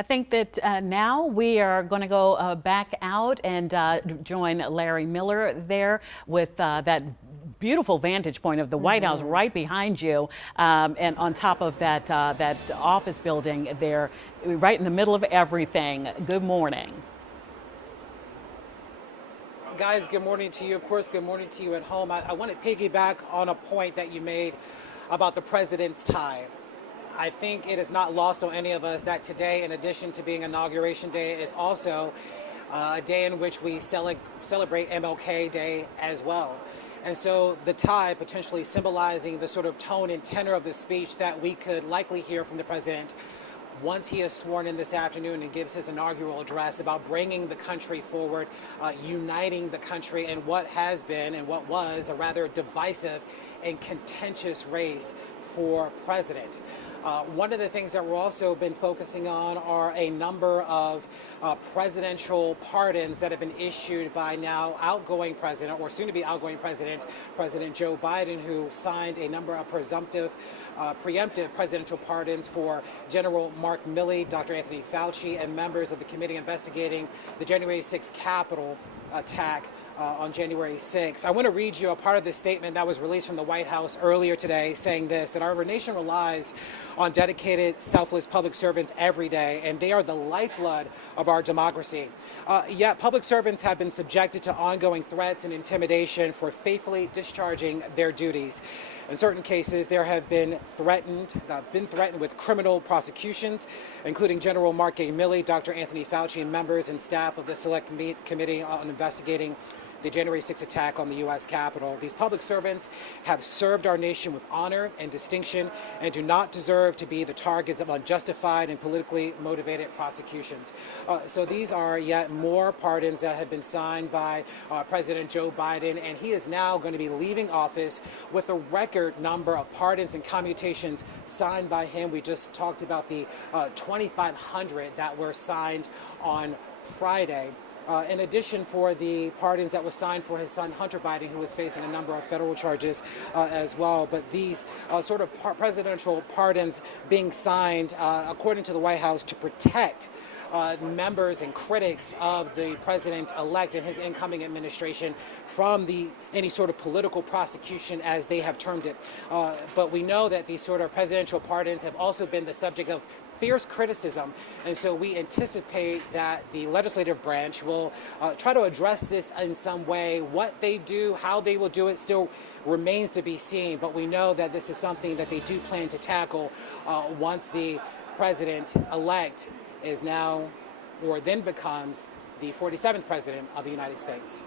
I think that now we are going to go back out and join Larry Miller there with that beautiful vantage point of the White House right behind you, and on top of that office building there, right in the middle of everything. Good morning. Guys, good morning to you. Of course, good morning to you at home. I want to piggyback on a point that you made about the president's tie. I think it is not lost on any of us that today, in addition to being Inauguration Day, is also a day in which we celebrate MLK Day as well. And so the tie potentially symbolizing the sort of tone and tenor of the speech that we could likely hear from the president once he is sworn in this afternoon and gives his inaugural address about bringing the country forward, uniting the country in what has been and what was a rather divisive and contentious race for president. One of the things that we've also been focusing on are a number of presidential pardons that have been issued by now outgoing president, or soon to be outgoing president, President Joe Biden, who signed a number of preemptive presidential pardons for General Mark Milley, Dr. Anthony Fauci, and members of the committee investigating the January 6th Capitol attack on January 6th. I want to read you a part of this statement that was released from the White House earlier today, saying this, that our nation relies on dedicated, selfless public servants every day, and they are the lifeblood of our democracy. Yet public servants have been subjected to ongoing threats and intimidation for faithfully discharging their duties. In certain cases, there have been threatened with criminal prosecutions, including General Mark A. Milley, Dr. Anthony Fauci, and members and staff of the Select Committee on investigating the January 6th attack on the U.S. Capitol. These public servants have served our nation with honor and distinction and do not deserve to be the targets of unjustified and politically motivated prosecutions. So these are yet more pardons that have been signed by President Joe Biden, and he is now going to be leaving office with a record number of pardons and commutations signed by him. We just talked about the 2,500 that were signed on Friday. In addition, for the pardons that was signed for his son Hunter Biden, who was facing a number of federal charges as well. But these sort of presidential pardons being signed, according to the White House, to protect members and critics of the president-elect and his incoming administration from any sort of political prosecution, as they have termed it. But we know that these sort of presidential pardons have also been the subject of fierce criticism, and so we anticipate that the legislative branch will try to address this in some way. What they do, how they will do it, still remains to be seen, but we know that this is something that they do plan to tackle once the president-elect is now, or then becomes, the 47th president of the United States.